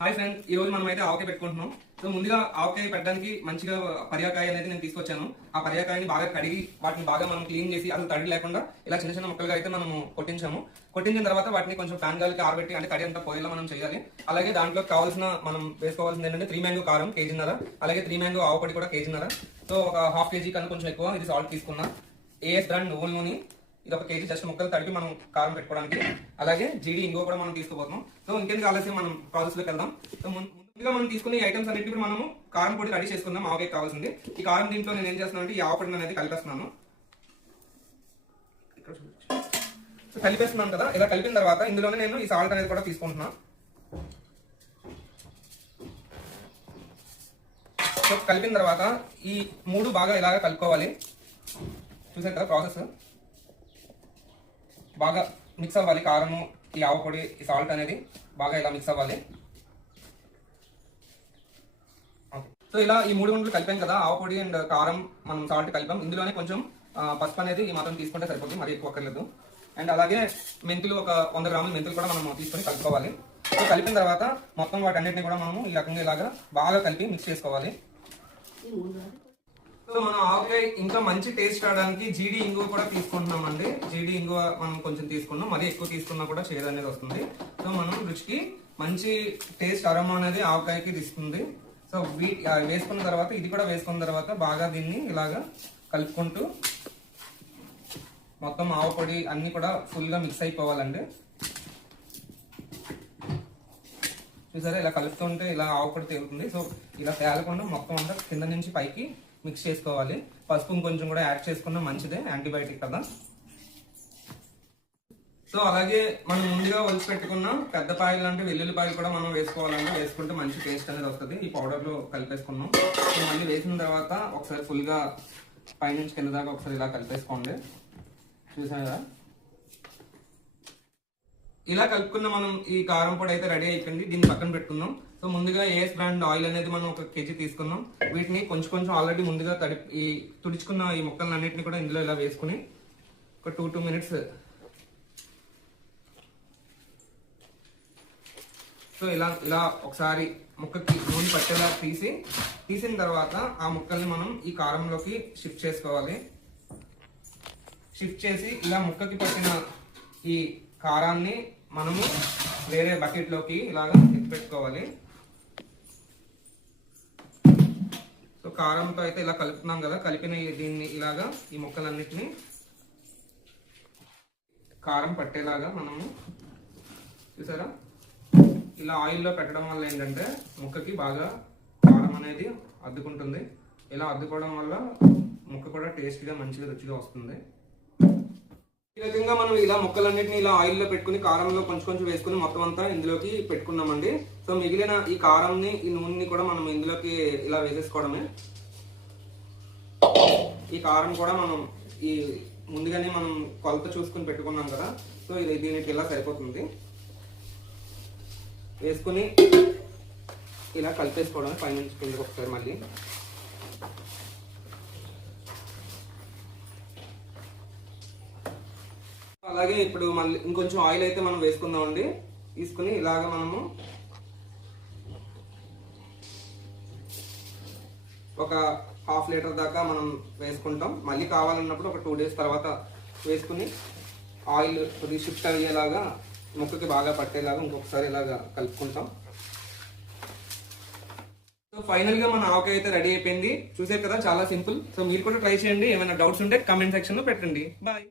Hi friend, ఈ రోజు మనం అయితే ఆవకాయ పెట్టుకుంటున్నాం. సో ముందుగా ఆవకాయ పెట్టడానికి మంచిగా పరియాకాయ అనేది నేను తీసుకొచ్చాను. ఆ పరియాకాయని బాగా కడిగి వాటిని బాగా మనం క్లీన్ చేసి అసలు తడి లేకుండా ఇలా చిన్న చిన్న ముక్కలుగా అయితే మనము కొట్టించిన తర్వాత వాటిని కొంచెం ఫ్యాన్ గాలికి ఆరబెట్టి అంటే తడి అంతా పోయేలా మనం చేయాలి. అలాగే దాంట్లో కావాల్సిన మనం వేసుకోవాల్సింది ఏంటంటే 3 మ్యాంగో కారం కేజీన్నర, అలాగే 3 మ్యాంగో ఆవపొడి కూడా కేజీన్నర. సో ఒక హాఫ్ కేజీ కన్నా కొంచెం ఎక్కువ ఇది సాల్ట్ తీసుకున్నా. ఏఎస్ బ్రాండ్ నువ్వుల నూనె ఇది ఒక కేజీ జస్ట్ ముక్కలు తడిపి మనం కారం పెట్టుకోవడానికి. అలాగే జీడి ఇంగువ కూడా మనం తీసుకోబోతున్నాం. సో ఇంకెందుకు ఆలస్యం, మనం ప్రాసెస్ లోకి వెళ్దాం. సో ముందుగా మనం తీసుకునే ఈ ఐటమ్స్ అన్నిటి కూడా మనము కారం పొడి రెడీ చేసుకుందాం. ఆవకాయ కావాల్సింది ఈ కారం. దీంట్లో నేను ఏం చేస్తున్నాను అంటే ఈ ఆవపొడిని అనేది కలిపేస్తున్నాను. సో కలిపేస్తున్నాను కదా, ఇలా కలిపిన తర్వాత ఇందులోనే నేను ఈ సాల్ట్ అనేది కూడా తీసుకుంటున్నాను. సో కలిపిన తర్వాత ఈ మూడు బాగా ఇలాగా కలుపుకోవాలి. చూసారు కదా ప్రాసెస్, బాగా మిక్స్ అవ్వాలి. కారము, ఈ ఆవపొడి, ఈ సాల్ట్ అనేది బాగా ఇలా మిక్స్ అవ్వాలి. సో ఇలా ఈ మూడు గుంటలు కలిపాం కదా, ఆవపొడి అండ్ కారం మనం సాల్ట్ కలిపాం. ఇందులోనే కొంచెం పసుపు అనేది ఈ మాత్రం తీసుకుంటే సరిపోతుంది, మరి ఎక్కువ అక్కర్లేదు. అండ్ అలాగే మెంతులు, ఒక 100 గ్రాముల మెంతులు కూడా మనం తీసుకొని కలుపుకోవాలి. సో కలిపిన తర్వాత మొత్తం వాటన్నిటిని కూడా మనము ఈ రకంగా ఇలాగా బాగా కలిపి మిక్స్ చేసుకోవాలి. సో మనం ఆవకాయ ఇంకా మంచి టేస్ట్ రావడానికి జీడి ఇంగువ కూడా తీసుకుంటున్నాం అండి. జీడి ఇంగువ మనం కొంచెం తీసుకున్నాం, మరీ ఎక్కువ తీసుకున్నా కూడా చేదు అనేది వస్తుంది. సో మనం రుచికి మంచి టేస్ట్ అరోమా అనేది ఆవకాయకి ఇస్తుంది. సో వేసుకున్న తర్వాత ఇది కూడా వేసుకున్న తర్వాత బాగా దీన్ని ఇలాగా కలుపుకుంటూ మొత్తం ఆవపొడి అన్ని కూడా ఫుల్ గా మిక్స్ అయిపోవాలండి. చూసారా, ఇలా కలుపుతుంటే ఇలా ఆవపొడి తేలుతుంది. సో ఇలా తేలకుండా మొత్తం అంతా కింద నుంచి పైకి మిక్స్ చేసుకోవాలి. పసుపు కొంచెం కూడా యాడ్ చేసుకున్నా మంచిదే, యాంటీబయాటిక్ కదా. సో అలాగే మనం ముందుగా ఒలిచి పెట్టుకున్న పెద్దపాయలు అంటే వెల్లుల్లిపాయలు కూడా మనం వేసుకోవాలంటే, వేసుకుంటే మంచి టేస్ట్ అనేది వస్తుంది. ఈ పౌడర్ లో కలిపేసుకున్నాం. సో మళ్ళీ వేసిన తర్వాత ఒకసారి ఫుల్ గా పైనుంచి కింద దాకా ఒకసారి ఇలా కలిపేసుకోండి. చూసారా, ఇలా కలుపుకున్న మనం ఈ కారం పొడి అయితే రెడీ అయిపోయింది. దీన్ని పక్కన పెట్టుకుందాం. సో ముందుగా ఏఎస్ బ్రాండ్ ఆయిల్ అనేది మనం 1 కేజీ తీసుకున్నాం. వీటిని కొంచెం ఆల్రెడీ ముందుగా తుడుచుకున్న ఈ ముక్కలను అన్నింటినీ కూడా ఇందులో ఇలా వేసుకుని ఒక 2 మినిట్స్ సో ఇలా ఒకసారి ముక్కకి నూనె పట్టేలా తీసిన తర్వాత ఆ ముక్కల్ని మనం ఈ కారంలోకి షిఫ్ట్ చేసుకోవాలి. షిఫ్ట్ చేసి ఇలా ముక్కకి పట్టిన ఈ కారాన్ని మనము వేరే బకెట్ లోకి ఇలాగా పెట్టుకోవాలి. సో కారంతో అయితే ఇలా కలుపుతున్నాం కదా, కలిపిన దీన్ని ఇలాగా ఈ ముక్కలన్నిటిని కారం పట్టేలాగా మనము, చూసారా, ఇలా ఆయిల్లో పెట్టడం వల్ల ఏంటంటే ముక్కకి బాగా కారం అనేది అద్దుకుంటుంది. ఇలా అద్దుకోవడం వల్ల ముక్క కూడా టేస్ట్గా మంచిగా రుచిగా వస్తుంది. ఈ రకంగా మనం ఇలా ముక్కలన్నిటిని ఇలా ఆయిల్లో పెట్టుకుని కారంలో కొంచెం వేసుకుని మొత్తం అంతా ఇందులోకి పెట్టుకున్నామండి. సో మిగిలిన ఈ కారంని, ఈ నూనెని కూడా మనం ఇందులోకి ఇలా వేసేసుకోవడమే. ఈ కారం కూడా మనం ఈ ముందుగానే మనం కొలత చూసుకుని పెట్టుకున్నాం కదా, సో ఇది దీనికి ఇలా సరిపోతుంది. వేసుకుని ఇలా కలిపేసుకోవడమే పైనుంచి కిందకి ఒకసారి మళ్ళీ. అలాగే ఇప్పుడు మళ్ళీ ఇంకొంచెం ఆయిల్ అయితే మనం వేసుకుందామండి. తీసుకుని ఇలాగ మనము ఒక 1/2 లీటర్ దాకా మనం వేసుకుంటాం. మళ్ళీ కావాలన్నప్పుడు ఒక 2 డేస్ తర్వాత వేసుకుని ఆయిల్ కొద్దిగా షిఫ్ట్ అయ్యేలాగా ముక్కకి బాగా పట్టేలాగా ఇంకొకసారి ఇలాగా కలుపుకుంటాం. సో ఫైనల్ గా మన ఆవకాయ అయితే రెడీ అయిపోయింది. చూసారు కదా, చాలా సింపుల్. సో మీరు కూడా ట్రై చేయండి. ఏమైనా డౌట్స్ ఉంటే కామెంట్ సెక్షన్ లో పెట్టండి. బాయ్.